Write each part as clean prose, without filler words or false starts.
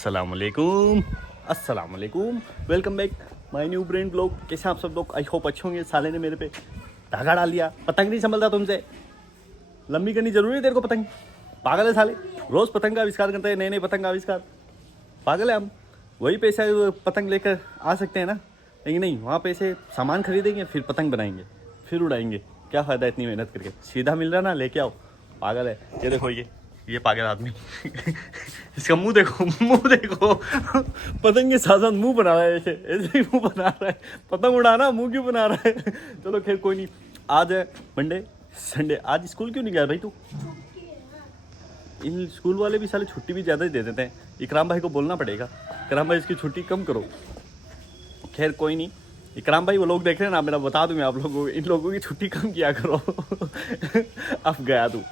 अस्सलामुअलैकुम अस्सलामुअलैकुम, welcome back my new brain blog. कैसे आप सब लोग? आई होप अच्छे होंगे। साले ने मेरे पे धागा डाल दिया, पतंग नहीं संभलता तुमसे। लंबी करनी जरूरी है तेरे को पतंग? पागल है साले, रोज पतंग का आविष्कार करते हैं, नए नए पतंग का आविष्कार। पागल है हम। वही पैसे पतंग लेकर आ सकते हैं ना, लेकिन नहीं, वहाँ पैसे सामान खरीदेंगे, फिर पतंग बनाएंगे, फिर उड़ाएंगे। क्या फ़ायदा इतनी मेहनत करके? सीधा मिल रहा ना, लेके आओ। पागल है। ये देखो, ये पागल आदमी इसका मुंह देखो, मुंह देखो। पतंग के साथ साथ मुंह बना रहा है, ऐसे ऐसे ही मुंह बना रहा है। पतंग उड़ाना, मुंह क्यों बना रहा है? चलो खैर कोई नहीं। आज है मंडे, संडे। आज स्कूल क्यों नहीं गया भाई तू? इन स्कूल वाले भी साले छुट्टी भी ज़्यादा ही दे देते हैं। इकराम भाई को बोलना पड़ेगा, इकराम भाई इसकी छुट्टी कम करो। खैर कोई नहीं। इकराम भाई वो लोग देख रहे हैं ना, मेरा बता दूं मैं आप लोगों को, इन लोगों की छुट्टी कम किया करो। अब गया तू।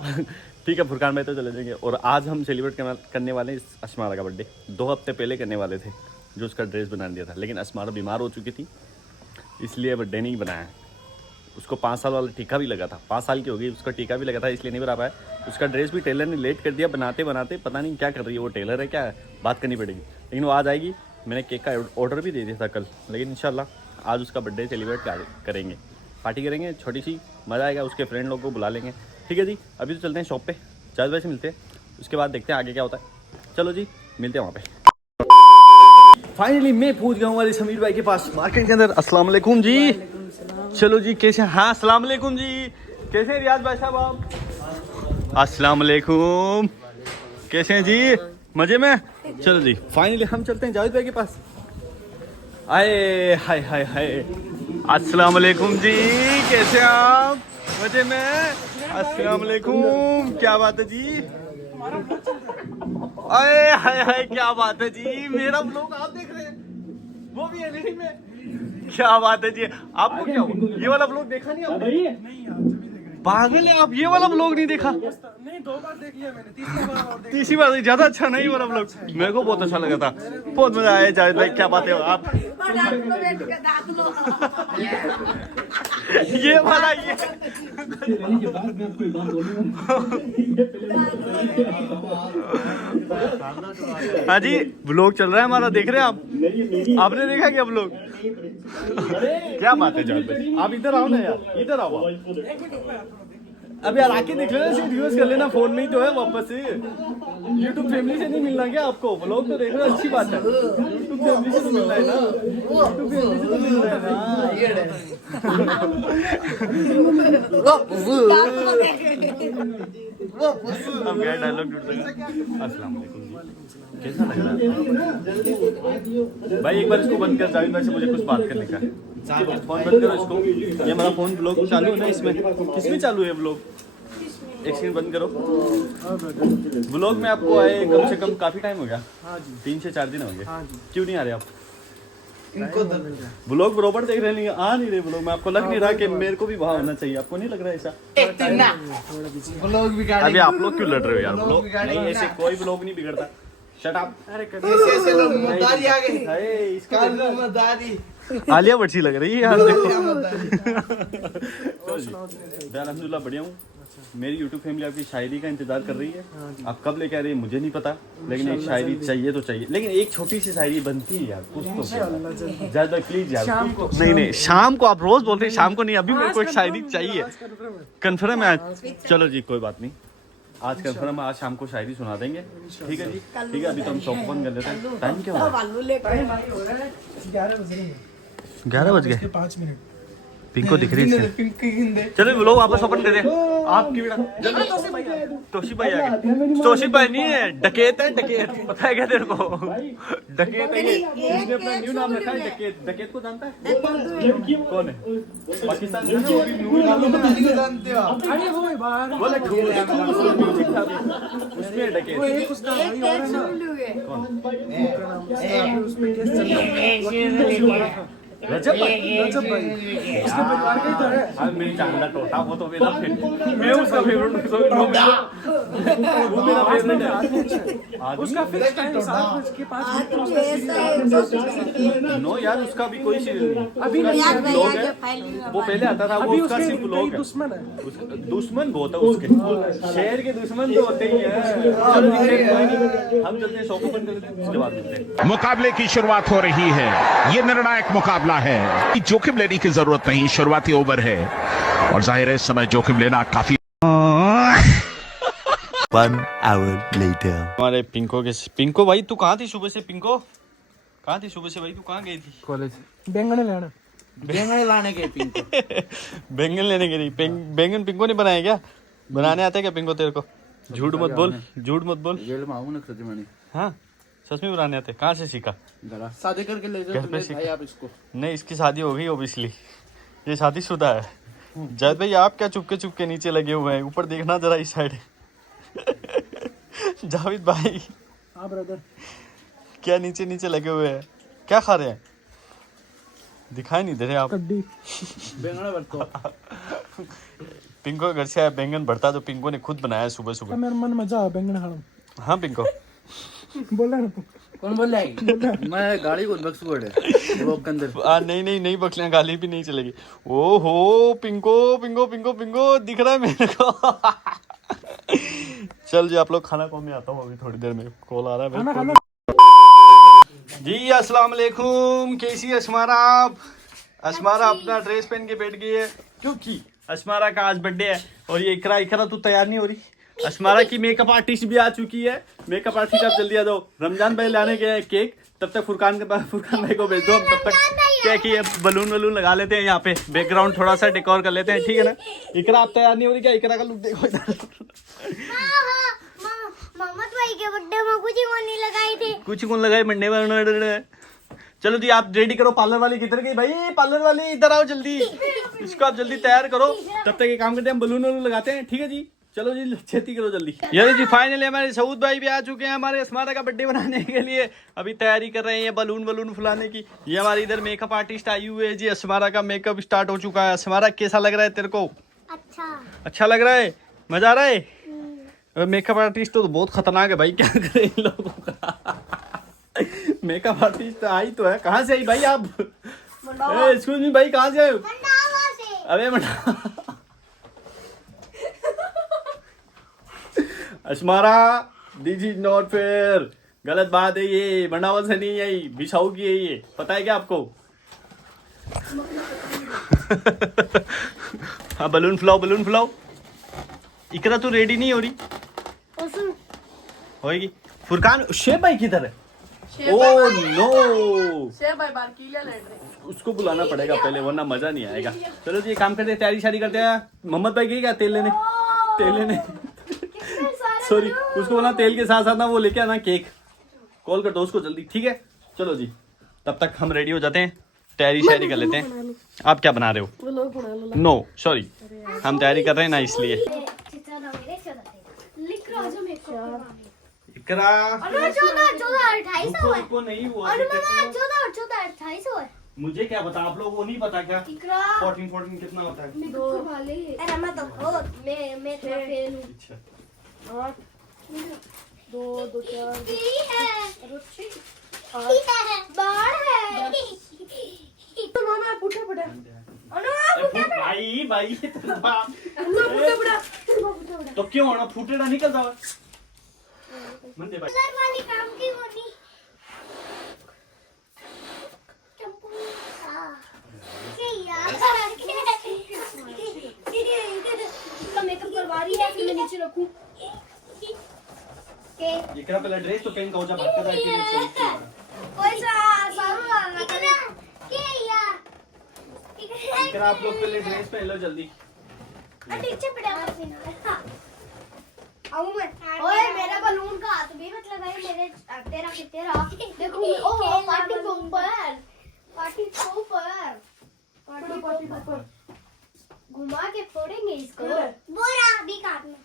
ठीक है, फुरकान भाई तो चले जाएंगे। और आज हम सेलिब्रेट करने वाले हैं अस्मारा का बर्थडे। 2 हफ्ते पहले करने वाले थे, जो उसका ड्रेस बना दिया था, लेकिन अस्मारा बीमार हो चुकी थी, इसलिए बर्थडे नहीं बनाया। उसको 5 साल वाला टीका भी लगा था, 5 साल की हो गई, उसका टीका भी लगा था, इसलिए नहीं बना पाया। उसका ड्रेस भी टेलर ने लेट कर दिया बनाते बनाते। पता नहीं क्या कर रही है वो, टेलर है क्या, बात करनी पड़ेगी। लेकिन वो आज आएगी। मैंने केक का ऑर्डर भी दे दिया था कल, लेकिन इंशाल्लाह आज उसका बर्थडे सेलिब्रेट करेंगे, पार्टी करेंगे छोटी सी, मज़ा आएगा। उसके फ्रेंड लोग को बुला लेंगे। ठीक है जी, अभी तो चलते हैं शॉप पे, 4 बजे से मिलते हैं, उसके बाद देखते हैं आगे क्या होता है। चलो जी, मिलते हैं वहाँ पे। फाइनली मैं पहुँच गया हूँ हमारे समीर भाई के पास, मार्केट के अंदर। अस्सलाम वालेकुम जी। चलो जी, कैसे? हाँ, अस्सलाम वालेकुम जी। कैसे हैं रियाज भाई साहब आप? अस्सलाम वालेकुम। कैसे हैं जी? मजे में? चलो जी, फाइनली हम चलते हैं जावेद भाई के पास। आए हाय हाय हाय। अस्सलाम वालेकुम जी, कैसे हैं आप? मजे में? अस्सलाम वालेकुम। क्या बात है जी? आए हाय हाय, क्या बात है जी? मेरा ब्लॉग आप देख रहे हैं, वो भी एलईडी में? क्या बात है जी? आपको क्या हुआ? ये वाला ब्लॉग देखा नहीं आपने? पागल है आप, ये वाला ब्लॉग नहीं देखा? नहीं, 2 बार देख लिया मैंने, तीसरी बार और देख। तीसरी बार ज्यादा अच्छा नहीं वाला ब्लॉग? मेरे को बहुत अच्छा लगा था, बहुत मजा आया। जावेद भाई क्या बात है आप? ये वाला ये हाँ जी, ब्लॉग चल रहा है हमारा, देख रहे हैं आप? आपने देखा क्या ब्लॉग? क्या बात है जावेद भाई, आप इधर आओ ना यार, इधर आओ। अब यार आके देख लेना, रिव्यूज कर लेना, फोन में ही तो है वापस से। यूट्यूब फैमिली से नहीं मिलना क्या आपको? व्लॉग तो देख रहे हो, अच्छी बात है। यूट्यूब फैमिली से तो मिलना है ना, यूट्यूब फैमिली से तो मिलना है ना। अब क्या डायलॉग टूट रहा? अस्सलाम वालेकुम जी, कैसा लग रहा है भाई? एक बार इसको बंद कर, जावेद भाई से मुझे कुछ बात करने का है। फोन बंद करो इसको, ये हमारा फोन ब्लॉग चालू है ना, इसमें किसमें चालू है ब्लॉग? एक सेकंड बंद करो। ब्लॉग में आपको आए कम से कम काफी टाइम हो गया, 3 से 4 दिन हो गए। क्यों नहीं आ रहे आप? ब्लॉग बरोबर देख रहे नहीं, आ नहीं रहे ब्लॉग में? आपको लग नहीं रहा कि मेरे को भी वहाँ होना चाहिए? आपको नहीं लग रहा ऐसा? अभी आप लोग क्यों लड़ रहे हो यार? ब्लॉग नहीं, ऐसे कोई ब्लॉग नहीं बिगड़ता। Shut up. आलिया भट्ट सी लग रही है यार, देखो। अल्हम्दुलिल्लाह बढ़िया हूँ। मेरी यूट्यूब फैमिली आपकी शायरी का इंतजार कर रही है। आप कब लेके आ रही है मुझे नहीं पता, लेकिन एक शायरी चाहिए तो चाहिए। लेकिन एक छोटी सी शायरी बनती है यार, कुछ तो ज्यादा प्लीज यार। नहीं, शाम को आप रोज बोलते हैं, शाम को नहीं, अभी मेरे को एक शायरी चाहिए। कन्फर्म है आज? चलो जी कोई बात नहीं, आज कंफर्म, आज शाम को शायरी सुना देंगे। ठीक है जी, ठीक है। अभी तो हम शॉप बंद कर लेते हैं। टाइम क्या हुआ? 11 बज गए। 5 मिनट। पिंको दिख रही है। चलो वो लोग वापस ओपन कर दे। आपकी तोशी भाई आ गए। तोशी भाई नहीं है, डकैत है, डकैत। पता है क्या तेरे को? डकैत है ये, इसने अपना न्यू नाम रखा है डकैत। डकैत को जानता है? कौन है? पाकिस्तान में वो भी न्यू नाम जानते हो? अरे वो बाहर बोले उसमें डकैत। एक उसका भाई और है ना, कौन उसमें केस चल रहा है, रजब भाई। उसके परिवार का ही तो है। अब मेरी जानदा टोटा, वो तो मेरा मैं उसका फेवरेट, वो मेरा फेवरेट है। उसका फिक्स टाइम 7:05 नो यार उसका भी कोई सीरियल नहीं, अभी उसका नहीं सिर्फ है। व्लॉग है, वो पहले आता था, वो अभी उसका उसके सिर्फ व्लॉग कई है। दुश्मन है। दुश्मन बहुत है उसके, शहर के दुश्मन तो होते ही हैं। चलो जी, खैर कोई नहीं, हम चलते हैं शॉप ओपन कर लेते हैं, उसके बाद मिलते हैं। मुकाबले की शुरुआत हो रही है। ये निर्णायक मुकाबला है, जोखिम लेने की जरूरत नहीं, शुरुआती ओवर है और जाहिर है इस समय जोखिम लेना काफी। 1 hour later. हमारे पिंको भाई तू कहाँ थी सुबह से? पिंको कहाँ थी सुबह से भाई? तू कहाँ गई थी? कॉलेज बैंगन लेना, बैंगन लाने गए पिंको। बैंगन लेने गई? बैंगन पिंको ने बनाया क्या? बनाने आते क्या पिंको तेरे को? झूठ मत बोल, झूठ मत बोल। जेल में आऊँ ना सच में। हाँ सच में बनाने आते? कहाँ से सीखा? गला शादी करके ले घर जाओ पे तुम्हें सीख- भाई आप इसको। नहीं इसकी शादी हो गई ओबियसली, ये शादीशुदा है। जैद भाई आप क्या चुपके नीचे लगे हुए हैं? ऊपर देखना जरा इस साइड। जावेद भाई हाँ ब्रदर। क्या नीचे लगे हुए हैं? क्या खा रहे हैं? दिखाई नहीं दे रहे आप। कड्डी बैंगन भरतो। पिंको घर से आया बैंगन भरता जो पिंको ने खुद बनाया सुबह का सुबह। मेरा मन मजा आ बैंगन खाना। हाँ पिंको बोल रहा ना तू। कौन बोल रहा है? मैं गाड़ी को बक्स बोले ब्लॉक के अंदर। नहीं बकलियां गाली भी नहीं चलेगी। ओहो पिंको दिख रहा है मेरे को। चल जी आप लोग खाना को मैं आता हूँ अभी थोड़ी देर में, कॉल आ रहा है खाना मेरे खाना। को। जी अस्सलाम वालेकुम, कैसी है अस्मारा? आप अस्मारा अपना ड्रेस पहन के बैठ गई है क्योंकि अस्मारा का आज बर्थडे है। और ये इकरा तू तैयार नहीं हो रही? अस्मारा की मेकअप आर्टिस्ट भी आ चुकी है। मेकअप आर्टिस्ट आप जल्दी आ जाओ। रमजान भाई लाने गए हैं केक, तब तक फुरकान भाई को भेज दो। हम तब तक क्या कि ये बलून लगा लेते हैं, यहाँ पे बैकग्राउंड थोड़ा सा डेकोर कर लेते हैं, ठीक है ना? इकरा आप तैयार नहीं हो रही क्या? इकरा का लुक देखो इधर। मोहम्मद भाई के बर्थडे में कुछ ही नहीं लगाई थी। कुछ कौन लगाए मंडे में? चलो जी आप रेडी करो। पार्लर वाली किधर गई भाई? पार्लर वाली इधर आओ जल्दी, इसको आप जल्दी तैयार करो। तब तक ये काम करते हैं, हम बलून लगाते हैं, ठीक है जी? चलो जी खेती करो जल्दी। यार जी फाइनली हमारे सऊद भाई भी आ चुके हैं हमारे अस्मारा का बर्थडे बनाने के लिए। अभी तैयारी कर रहे हैं बलून फुलाने की। ये हमारी इधर मेकअप आर्टिस्ट आई हुई है जी। अस्मारा का मेकअप स्टार्ट हो चुका है। अस्मारा कैसा लग रहा है तेरे को? अच्छा लग रहा है? मजा आ रहा है? मेकअप आर्टिस्ट तो बहुत खतरनाक है भाई, क्या करे इन लोगों का। मेकअप आर्टिस्ट आई तो है, कहाँ से आई भाई आप? एक्सक्यूज मी भाई, कहाँ से आए? अबे Asmara this is not fair, गलत बात है ये। मंडावा से नहीं आई, बिछाऊ की है ये, पता है क्या आपको? हाँ बलून फुलाओ। इकरा तू रेडी नहीं हो रही? होएगी। फुरकान शेब भाई किधर है? ओह नो, उसको बुलाना पड़ेगा पहले वरना मजा नहीं आएगा। चलो जी ये काम करते हैं, तैयारी शादी करते हैं। मोहम्मद भाई गई क्या तेल लेने? सॉरी, उसको बोला तेल के साथ ना वो लेके आना केक। कॉल कर दो उसको जल्दी, ठीक है? चलो जी तब तक हम रेडी हो जाते हैं, तैयारी शायरी कर लेते हैं। आप क्या बना रहे हो? नो सॉरी, हम तैयारी कर रहे हैं ना इसलिए। इकरा रुको नहीं हुआ, मुझे क्या पता, आप लोगों को नहीं पता क्या? 14 कितना होता है? अच्छा 2 4 भाई तो क्यों होना? फूटेड़ा निकल जाओ मंदे भाई। मेकअप करवा रही है, फिर मैं नीचे रखूं। इकरा पहले ड्रेस तो पहन के हो जा, बात कर रहा है। इकरा आप लोग पहले ड्रेस पहन लो जल्दी। ओए मेरा बलून का हाथ भी मत लगाइए मेरे, तेरा देखो। ओह पार्टी के ऊपर घुमा के फोड़ेंगे इसको। बोरा भी काटना।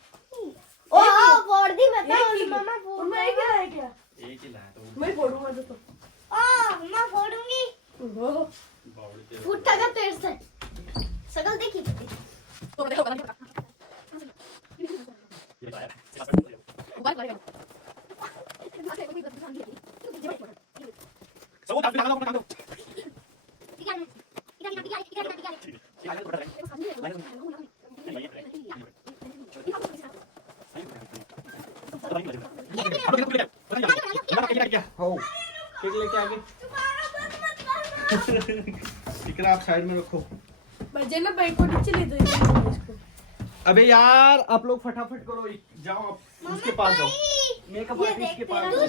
ओह फोड़ दी बताओ मामा, फोड़ मैं क्या है क्या? एक ही लाया तो मैं फोड़ूंगा तो। ओह मैं फोड़ूंगी। फूटा का तेरे से शकल देखी। हो केक लेके आ गए। इकरा आप साइड में रखो। बजे ना भाई को नीचे ले दो इसको। अबे यार आप लोग फटाफट करो, जाओ आप उसके पास जाओ, मेकअप आर्टिस्ट के पास जाओ।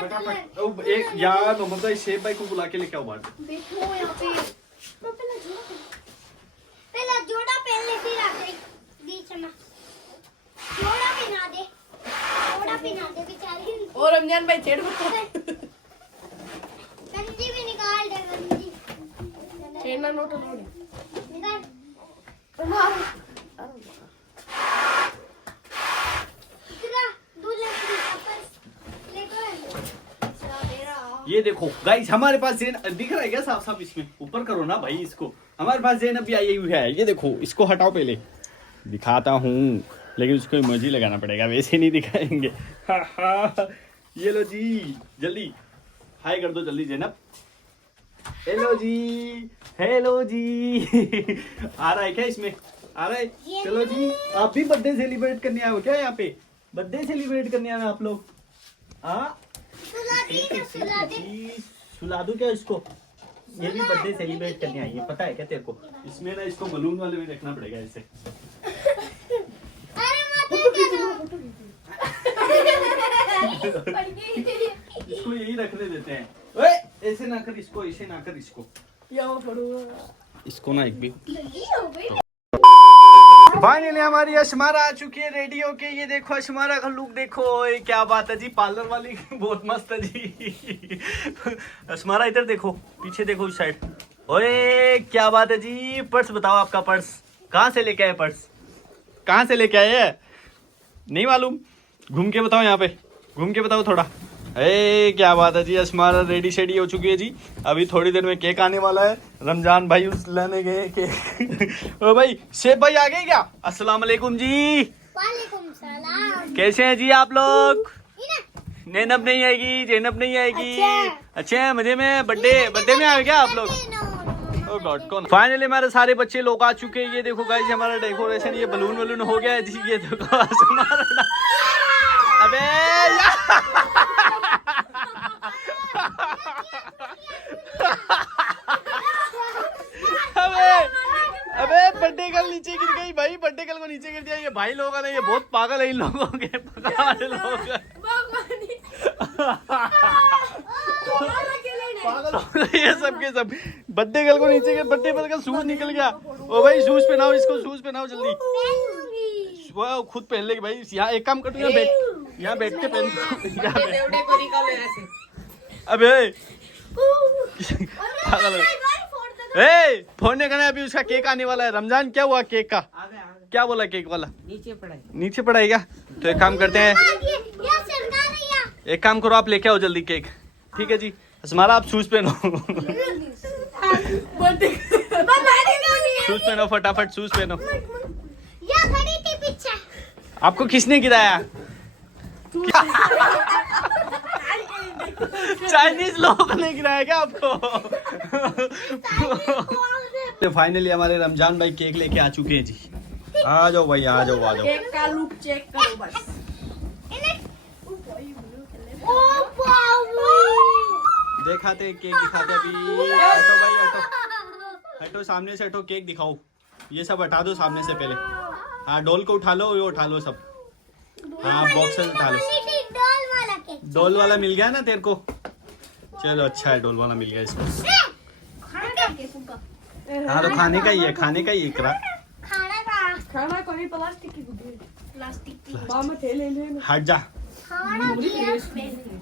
फटाफट एक यार मतलब शेफ भाई को बुला के लेके आओ बाहर। बैठो यहाँ पे। पहला जोड़ा पहन ले फिर आते बीच में। जोड़ा पहना दे बेचारी। और रमजान भाई छेड़ मत। गंजी भी निकाल दे गंजी। छेड़ना नोट निकाल। इतना दूल्हे की पर्स लेकर ये देखो गाइस हमारे पास जेन दिख रहा है क्या साफ साफ, इसमें ऊपर करो ना भाई इसको। हमारे पास ज़ैनब भी आई हुई है, ये देखो इसको हटाओ, पहले दिखाता हूँ लेकिन उसको इमोजी लगाना पड़ेगा, वैसे नहीं दिखाएंगे। ये लो जी, जल्दी हाय कर दो जल्दी ज़ैनब। हेलो जी, हेलो जी। आ रहा है क्या इसमें, आ रहा है? चलो जी आप भी बर्थडे सेलिब्रेट करने आए हो क्या यहाँ पे? बर्थडे सेलिब्रेट करने आए हो आप लोग? हाँ सुला दूं क्या इसको? ये भी बर्थडे सेलिब्रेट करने आई है, पता है क्या तेरे को? इसमें ना इसको बलून वाले में रखना पड़ेगा ऐसे। इसको यही रखने देते हैं। ओए ऐसे ना कर इसको, ऐसे ना कर इसको, इसको ना एक भी। फाइनली हमारी अशमारा आ चुकी है रेडी होके। ये देखो अशमारा का लुक देखो, ये क्या बात है जी, पार्लर वाली बहुत मस्त है जी। अशमारा इधर देखो, पीछे देखो इस साइड। ओए क्या बात है जी, पर्स बताओ आपका पर्स कहाँ से लेके आए? पर्स कहाँ से लेके आए है? नहीं मालूम, घूम के बताओ, यहाँ पे घूम के बताओ थोड़ा। ए क्या बात है जी, अशमारा रेडी शेडी हो चुकी है जी। अभी थोड़ी देर में केक आने वाला है, रमजान भाई उस लाने गए केक। ओ भाई शेफ भाई आ गए क्या? अस्सलाम वालेकुम जी। वालेकुम सलाम। कैसे हैं जी आप लोग? ज़ैनब नहीं आएगी, ज़ैनब नहीं आएगी। अच्छा है, मजे में बर्थडे में आए क्या आप लोग? ओ गॉड कौन? फाइनली हमारे सारे बच्चे लोग आ चुके हैं। ये देखो गाइस हमारा डेकोरेशन, ये बलून वलून हो गया है जी। ये देखो अबे अबे बर्थडे गर्ल नीचे गिर गई भाई, बर्थडे गर्ल को नीचे गिर दिया। ये भाई लोग है ना, ये बहुत पागल है इन लोगों के, पागल लोग पागल हो गए ये सब के सब। बर्थडे गर्ल को नीचे गिर, बर्थडे गर्ल का शूज निकल गया। ओ भाई शूज पहनाओ इसको, शूज पहनाओ जल्दी। वो खुद पहन लेगी भाई। यहाँ एक काम करो, यहाँ बैठ के पहन। अबे ए फोड़ने का नहीं, अभी उसका केक आने वाला है। रमजान क्या हुआ केक का? क्या बोला केक वाला? नीचे पड़ाएगा। तो एक काम करते हैं, एक काम करो आप लेके आओ जल्दी केक, ठीक है जी। अस्मारा आप शूज पहनो, शूज पहनो फटाफट, शूज पहनो। आपको किसने गिराया? चाइनीज लोगों ने गिराया क्या आपको? फाइनली हमारे रमजान भाई केक लेके आ चुके हैं जी। आ जाओ भाई, आ जाओ आ जाओ। केक का लुक चेक करो बस। दिखाते केक दिखाते अभी। हटो भाई हटो, हटो सामने से हटो, केक दिखाओ। ये सब हटा दो सामने से पहले। हाँ डोल को उठा लो, ये उठा लो सब। हाँ बॉक्स से उठा लो। डोल वाला मिल गया ना तेरे को? चलो अच्छा है, डोल वाला मिल गया इसमें। हाँ तो खाने का ही है, खाने का ही इकरा। खाना कोई प्लास्टिक की गुड्डी, प्लास्टिक मामा थैले ले लो। हट जा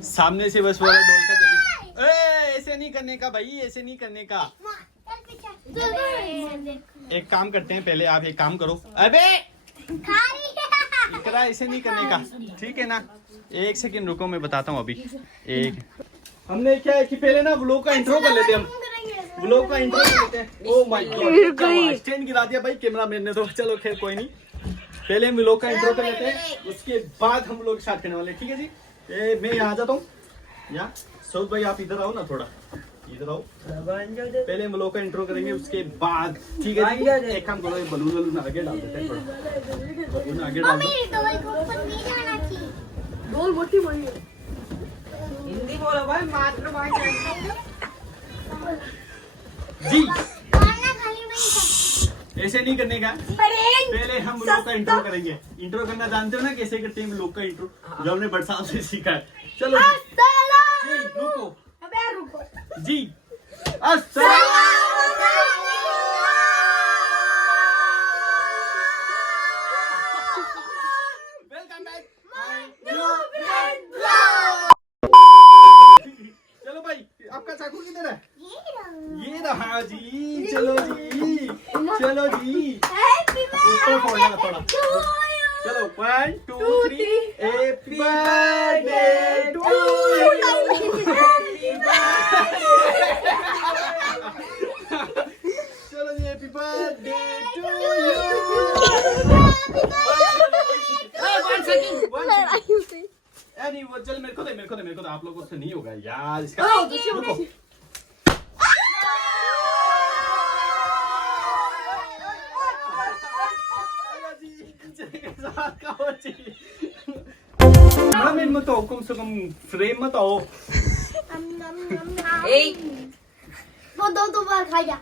सामने से, बस वाला डोल का जल्दी। ऐसे नहीं करने का भाई, ऐसे नहीं करने का। एक काम करते हैं, पहले आप एक काम करो। अबे इकरा ऐसे नहीं करने का, ठीक है ना? एक सेकंड रुको, मैं बताता हूँ अभी। एक हमने क्या है कि पहले ना व्लॉग का इंट्रो कर लेते हैं, हम व्लॉग का इंट्रो कर लेते हैं। ओह माय गॉड स्टैंड गिरा दिया भाई कैमरामैन ने, तो चलो खैर कोई नहीं। पहले हम व्लॉग का इंट्रो कर लेते हैं, उसके बाद हम लोग स्टार्ट करने वाले, ठीक है जी। मैं यहाँ आ जाता हूँ। या सऊद भाई आप इधर आओ ना थोड़ा, इधर आओ। पहले हम लोग का इंट्रो करेंगे, उसके बाद ठीक है जी? एक काम करो, बलून वलून आगे डाल देते हैं, थोड़ा बलून आगे डाल दो। मम्मी तो भाई को ऊपर नहीं जाना थी। गोल मोटी वही है। जी खाना खाली वही था। ऐसे नहीं करने का, पहले हम लोग का इंट्रो करेंगे। इंट्रो करना जानते हो ना कैसे करते हैं हम लोग का इंट्रो, जो हमने बट साहब से सीखा है। चलो जी, रुको अबे रुको। जी। अस्सलाम वेलकम बैक। चलो भाई, आपका चाकू किधर है? ये रहा जी। चलो जी, चलो जी, ऊपर फोड़ना थोड़ा। चलो 1 2 3 हैप्पी बर्थडे टू यू। चलो जी, हैप्पी बर्थडे टू यू। नहीं वो चल, मेरे को दे, मेरे को दे, मेरे को दे। आप लोगों से नहीं होगा यार इसका। रुको। मत आओ, कम से कम फ्रेम मत आओ। वो दो बार खा जा।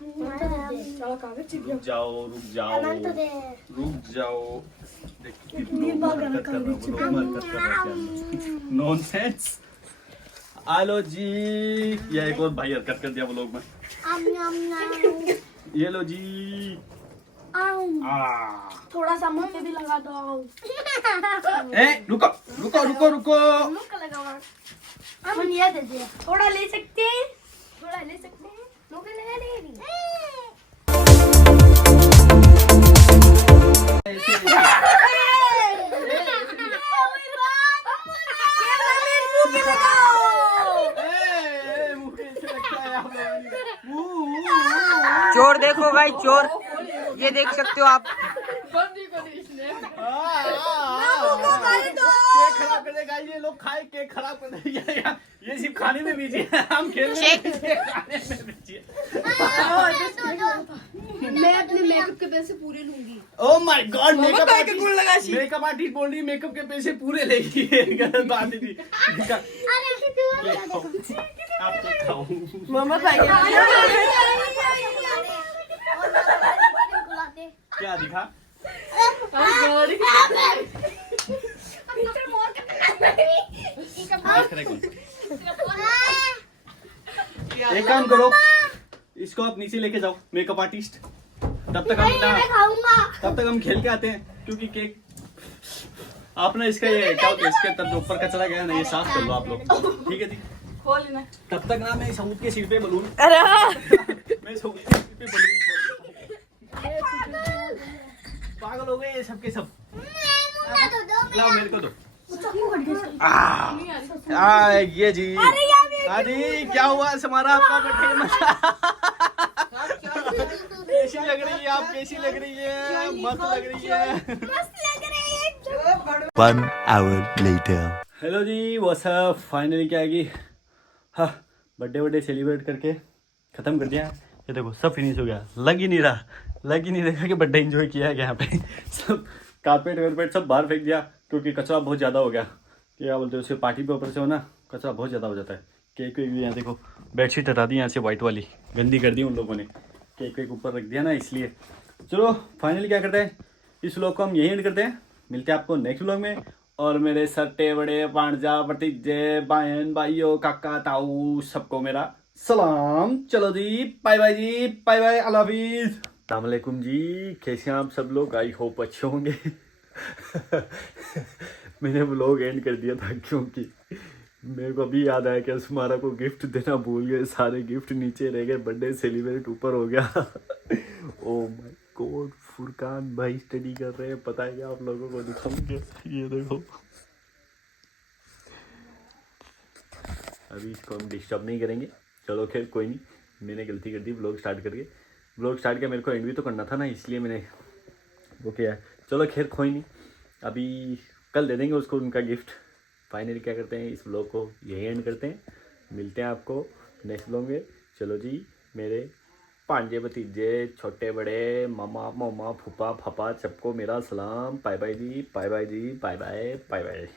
रुक जाओ, रुक जाओ, रुक जाओ। नॉनसेंस। आलो जी, ये एक और भाई हरकत कर दिया वो लोग में। ये लो जी। थोड़ा सा मुंह पे भी लगा दो। रुको रुको रुको रुको। मुंह का लगा। हम ये दे दिया। थोड़ा ले सकते हैं, थोड़ा ले सकते हैं। मुंह पे लगा देंगे। चोर देखो भाई, चोर ये देख सकते हो आप। केक खराब कर देगा ये लोग, खाए केक खराब कर देगा। ये सिर्फ खाने में बिजी है, हम खेलने में खाने में बिजी है। मैं अपने मेकअप के पैसे पूरे लूंगी। Oh my God, makeup artist बोल रही मेकअप के पैसे पूरे लेगी। गलत बात है जी। आप केक खाओ। मम्मा खाएंगे। क्या दिखा? एक काम करो, इसको आप नीचे लेके जाओ, मेकअप आर्टिस्ट। तब तक हम खेल के आते हैं, क्योंकि केक आप ना इसका ये क्या होता है, इसके तब ऊपर कचरा गया ना, ये साफ कर लो आप लोग, ठीक है जी? तब तक ना मैं सऊद के सिर पे बलून, मैं सऊद के सिर पे बलून पागल हो गए ये सब के सब। लाओ मेरे को दो। ये जी। अरे क्या हुआ हमारा आपका बर्थडे मचा। कैसी लग रही है आप? कैसी लग रही है? मस्त लग रही है। 1 hour later. हेलो जी, वो सब फाइनली क्या है कि हाँ, बर्थडे सेलिब्रेट करके ख़त्म कर दिया। ये देखो सब फिनिश हो गया, लग ही नहीं रहा कि बर्थडे एंजॉय किया है यहाँ पे। सब कारपेट वारपेट सब बाहर फेंक दिया, क्योंकि कचरा बहुत ज़्यादा हो गया। क्या बोलते हैं उसे, पार्टी पे ऊपर से हो ना, कचरा बहुत ज़्यादा हो जाता है। केक वेक भी यहाँ देखो, बेडशीट हटा दी यहाँ से, वाइट वाली गंदी कर दी उन लोगों ने, केक वेक ऊपर रख दिया ना, इसलिए। चलो फाइनली क्या करते हैं, इस व्लॉग को हम यहीं एंड करते हैं। मिलते हैं आपको नेक्स्ट व्लॉग में। और मेरे सट्टे बड़े भांजा भतीजे बहन भाइयों काका ताऊ सबको मेरा सलाम। चलो जी, बाय बाय जी, बाय बाय, अल्लाह हाफिज़। अस्सलाम वालेकुम जी, कैसे हैं आप सब लोग? आई होप अच्छे होंगे। मैंने व्लॉग एंड कर दिया था, क्योंकि मेरे को अभी याद आया कि असमारा को गिफ्ट देना भूल गए, सारे गिफ्ट नीचे रह गए, बर्थडे सेलिब्रेट ऊपर हो गया। ओ माय गॉड, फुरकान भाई स्टडी कर रहे हैं, पता है क्या आप लोगों को दिखाऊंगे, ये देखो। अभी इसको हम डिस्टर्ब नहीं करेंगे। चलो खैर कोई नहीं, मैंने गलती कर दी व्लॉग स्टार्ट करके। व्लॉग स्टार्ट किया, मेरे को एंड भी तो करना था ना, इसलिए मैंने वो किया है। चलो खैर कोई नहीं, अभी कल दे देंगे उसको उनका गिफ्ट, फाइनली क्या करते हैं, इस व्लॉग को यही एंड करते हैं। मिलते हैं आपको नेक्स्ट व्लॉग में। चलो जी, मेरे भांजे भतीजे छोटे बड़े मामा मामा फूफा फापा सबको मेरा सलाम। बाय बाय जी, बाय बाय जी, बाय बाय बाय बाय।